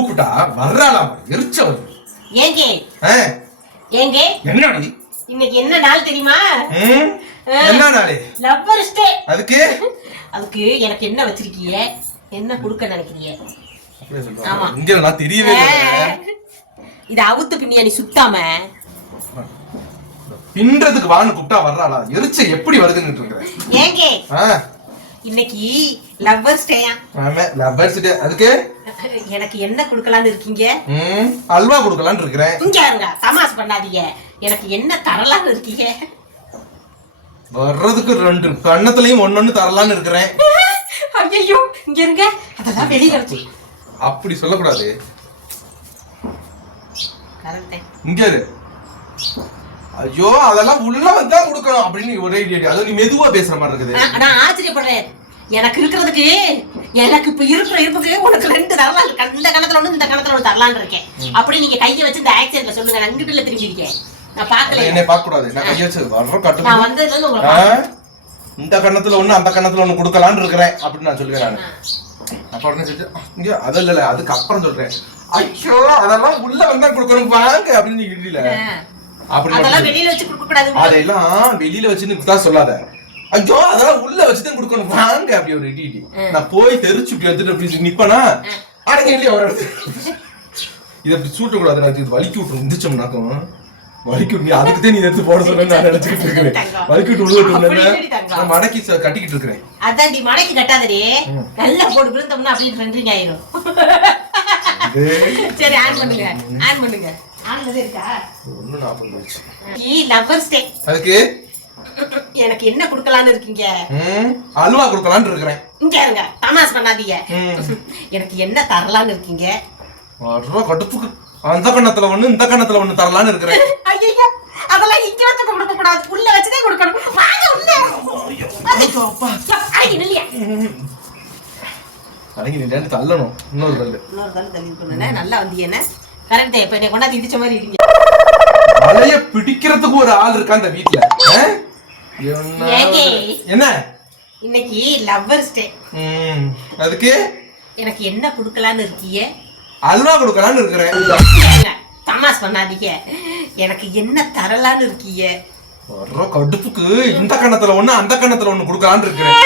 கூப்பிட்டா வர்றாளாம் எரிச்சவன். ஏங்க ஏங்க என்னடி இன்னைக்கு என்ன நாள் தெரியுமா? என்ன நாளே? Lovers day. அதுக்கு எனக்கு என்ன வச்சிருக்கீங்க? என்ன கொடுக்க நினைக்கிறீங்க? ஆமா இங்க நான் தெரியவே இல்லை. இது அவுத்து பின்னியா சுத்தாம பின்றதுக்கு வான்னு கூப்பிட்டா வர்றாளா? எரிச்ச எப்படி வருதுன்னு இருக்கிறேன். ஏங்க இன்னைக்கு லவ்வர்ஸ் டேயா? ஆமா லவ்வர்ஸ் டே. அதுக்கு எனக்கு என்ன கொடுக்கலாம்னு இருக்கீங்க? அல்வா கொடுக்கலாம்னு இருக்கிறேன். இங்க இருங்க, தமாஷ் பண்ணாதீங்க. எனக்கு என்ன தரலாம்னு இருக்கீங்க? வர்றதுக்கு 2 கண்ணத்துலயும் ஒன்னொன்னு தரலாம்னு இருக்கிறேன். ஐயோ இங்க இருங்க, அதெல்லாம் வெளியில வச்சு. அப்படி சொல்லக்கூடாது. இங்க இரு. ஐயோ அதெல்லாம் உள்ள வந்தா கொடுக்கணும் அப்படின்னு ஒரே அது நீ மெதுவா பேசுற மாதிரி இருக்குது. நான் ஆச்சரியப்படுறேன். எனக்கு இருக்கிறதுக்கு எனக்கு இப்ப இருக்கிற இருப்புக்கு உனக்கு 2 தரலாம் இருக்கு. இந்த கணத்துல ஒண்ணு இந்த கணத்துல ஒண்ணு தரலான்னு இருக்கேன். அப்படி நீங்க கையை வச்சு இந்த ஆக்சிடென்ட்ல சொல்லுங்க. நான் இங்கிட்டுல திரும்பி இருக்கேன். நான் பாக்கல. என்னை பார்க்க கூடாது. நான் கையை வச்சு வர்ற கட்டு. நான் வந்ததுல இருந்து உங்களுக்கு இந்த கணத்துல ஒண்ணு அந்த கணத்துல ஒண்ணு கொடுக்கலாம்னு இருக்கிறேன் அப்படின்னு நான் சொல்லுவேன். நான் அப்ப உடனே சொல்லிட்டு இங்க அது இல்ல அதுக்கு அப்புறம் சொல்றேன். ஐயோ அதெல்லாம் உள்ள வந்தா கொடுக்கணும் வாங்க அப்படின்னு இல்ல. அதெல்லாம் வெளியில வச்சு கொடுக்க கூடாது. அதெல்லாம் வெளியில வச்சுன்னு தான் சொல்லாத. ஐயோ அதெல்லாம் உள்ள வச்சுதான் கொடுக்கணும் வாங்க அப்படி ஒரு இடி. நான் போய் தெரிச்சு இப்படி எடுத்துட்டு அப்படி நிப்பனா அடங்க இல்லையா ஒரு இடத்துல இதை அப்படி சூட்டக்கூடாது. நான் இது வலிக்கி விட்டுரும் இருந்துச்சோம்னாக்கும் வலிக்கி விட்டு அதுக்குதான் நீ எடுத்து போட சொல்ல நான் நினைச்சுக்கிட்டு இருக்கிறேன். வலிக்கி விட்டு உள்ள மடக்கி கட்டிக்கிட்டு இருக்கிறேன். அதான் நீ மடக்கி கட்டாதே, நல்லா போட்டு விழுந்தோம்னா அப்படியே ட்ரெண்டிங் ஆயிரும். சரி ஆன் பண்ணுங்க, ஆன் பண்ணுங்க. ஆன்லதே இருக்கா? 1:40 லவ்வர்ஸ் டே. அதுக்கு எனக்கு என்ன கொடுக்கலாம்னு இருக்கீங்க? அல்வா கொடுக்கலாம்னு இருக்கிறேன். இங்க இருங்க, தமாஷ் பண்ணாதீங்க. எனக்கு என்ன தரலாம்னு இருக்கீங்க? வர்ற கடுப்புக்கு அந்த கண்ணத்துல ஒண்ணு இந்த கண்ணத்துல ஒண்ணு தரலாம்னு இருக்கிறேன். ஐயோ அதெல்லாம் இங்க வச்சு கொடுக்க கூடாது, உள்ள வச்சுதான் கொடுக்கணும். வாங்க உள்ள. ஐயோ அப்பா அடங்கி நில்லையா? அடங்கி நில்லையான்னு தள்ளணும். இன்னொரு தள்ளு தள்ளி கொண்டனே. நல்லா வந்தீங்க என்ன? கரெக்ட். இப்ப என்ன கொண்டாந்து இடிச்ச மாதிரி இடிங்க. மலைய பிடிக்கிறதுக்கு ஒரு ஆள் இருக்கா அந்த வீட்ல. என்ன இன்னைக்கு லவ்வர்ஸ் டே. அதுக்கு எனக்கு என்ன கொடுக்கலாம்னு இருக்கீங்க? அல்வா கொடுக்கலாம்னு இருக்கிறேன். தமாஷ் பண்ணாதீங்க. எனக்கு என்ன தரலாம்னு இருக்கீங்க? வர்ற கடுப்புக்கு இந்த கண்ணத்துல ஒண்ணு அந்த கண்ணத்துல ஒண்ணு கொடுக்கலாம்னு இருக்கிறேன்.